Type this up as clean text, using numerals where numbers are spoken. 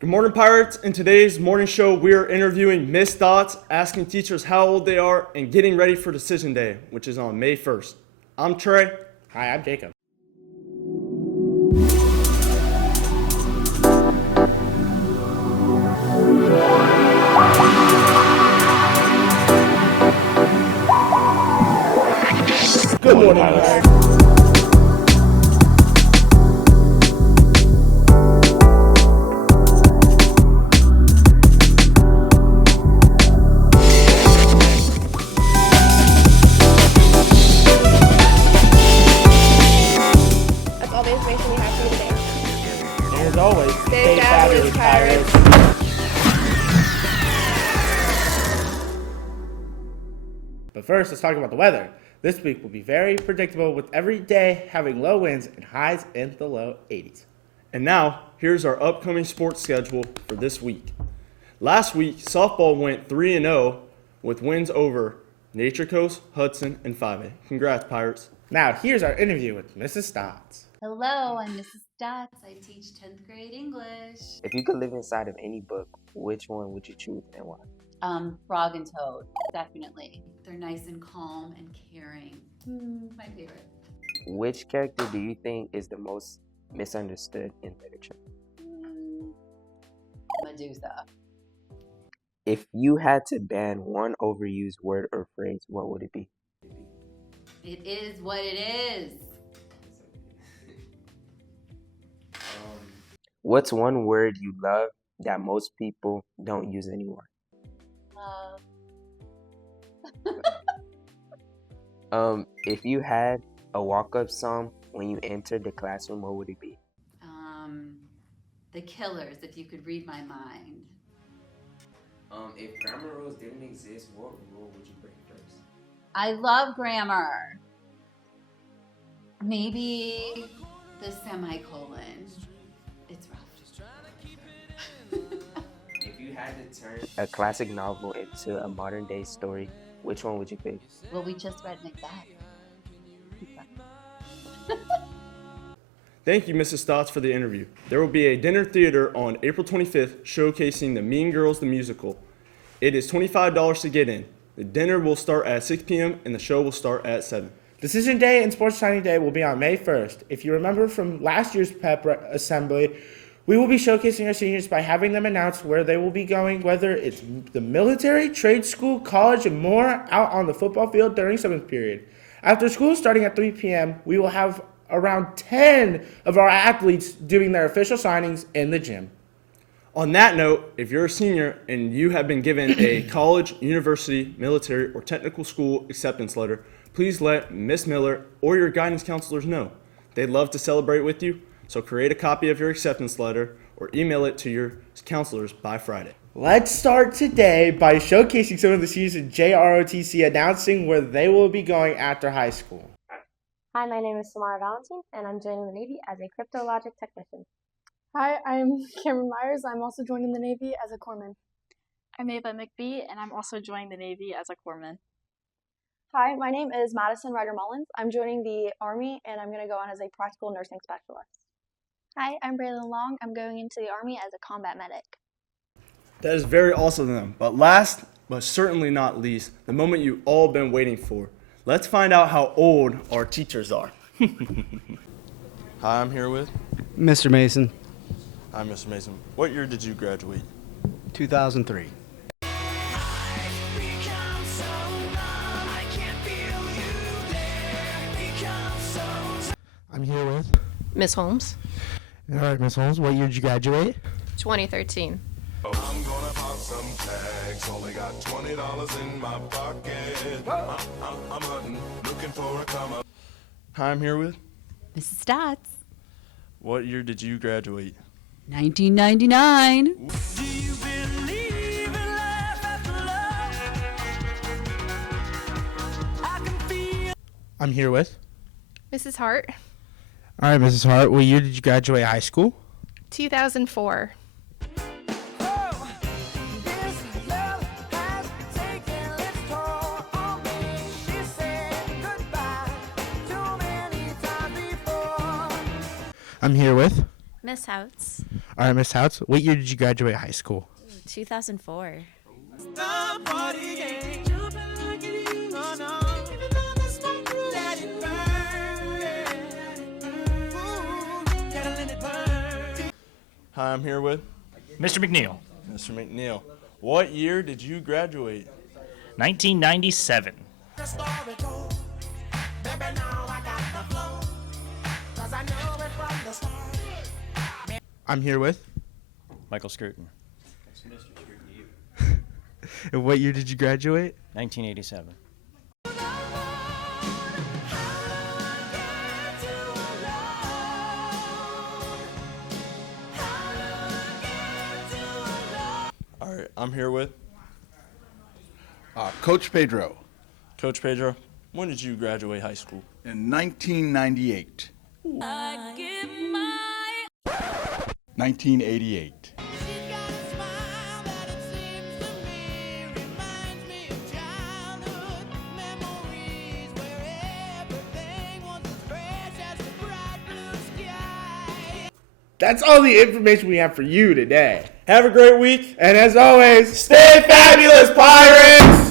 Good morning, Pirates. In today's morning show, we are interviewing Miss Dots, asking teachers how old they are, and getting ready for Decision Day, which is on May 1st. I'm Trey. Hi, I'm Jacob. Good morning, Pirates. That's all the information we have for you today. And as always, Stay fabulous, Pirates. But first, let's talk about the weather. This week will be very predictable with every day having low winds and highs in the low 80s. And now, here's our upcoming sports schedule for this week. Last week, softball went 3-0 with wins over Nature Coast, Hudson, and 5A. Congrats, Pirates. Now, here's our interview with Mrs. Stotts. Hello, I'm Mrs. Stotts. I teach 10th grade English. If you could live inside of any book, which one would you choose and why? Frog and Toad, definitely. They're nice and calm and caring. My favorite. Which character do you think is the most misunderstood in literature? Medusa. If you had to ban one overused word or phrase, what would it be? It is what it is. What's one word you love that most people don't use anymore? If you had a walk-up song when you entered the classroom, what would it be? The Killers, if you could read my mind. If grammar rules didn't exist, what rule would you break first? I love grammar. Maybe the semicolon. It's rough. If you had to turn a classic novel into a modern-day story, which one would you pick? Well, we just read Macbeth. Thank you, Mrs. Stotts, for the interview. There will be a dinner theater on April 25th showcasing the Mean Girls the Musical. It is $25 to get in. The dinner will start at 6 p.m. and the show will start at 7. Decision Day and Sports Signing Day will be on May 1st. If you remember from last year's pep assembly, we will be showcasing our seniors by having them announce where they will be going, whether it's the military, trade school, college, and more, out on the football field during 7th period. After school starting at 3 p.m., we will have around 10 of our athletes doing their official signings in the gym. On that note, if you're a senior and you have been given a college, university, military, or technical school acceptance letter, please let Miss Miller or your guidance counselors know. They'd love to celebrate with you, so create a copy of your acceptance letter or email it to your counselors by Friday. Let's start today by showcasing some of the seniors in JROTC announcing where they will be going after high school. Hi, my name is Samara Valentine, and I'm joining the Navy as a cryptologic technician. Hi, I'm Cameron Myers. I'm also joining the Navy as a corpsman. I'm Ava McBee, and I'm also joining the Navy as a corpsman. Hi, my name is Madison Ryder Mullins. I'm joining the Army, and I'm going to go on as a practical nursing specialist. Hi, I'm Braylon Long. I'm going into the Army as a combat medic. That is very awesome of them. But last, but certainly not least, the moment you've all been waiting for. Let's find out how old our teachers are. Hi, I'm here with Mr. Mason, Hi, Mr. Mason. What year did you graduate? 2003. I'm here with Miss Holmes, All right, Miss Holmes. What year did you graduate? 2013. I'm gonna pop some tags. Only got $20 in my pocket. I'm hunting, looking for a come up. Hi, I'm here with Mrs. Stotts. What year did you graduate? 1999. Do you believe in life after love? I can feel. I'm here with Mrs. Hart, All right, Mrs. Hart. What year did you graduate high school? 2004. I'm here with Miss Houts. All right, Miss Houts, what year did you graduate high school? 2004. Hi, I'm here with Mr. McNeil. Mr. McNeil. What year did you graduate? 1997. I'm here with. Michael Scruton. And what year did you graduate? 1987. All right, I'm here with Coach Pedro. Coach Pedro. When did you graduate high school? In 1998. 1988. That's all the information we have for you today. Have a great week. And as always, stay fabulous, Pirates!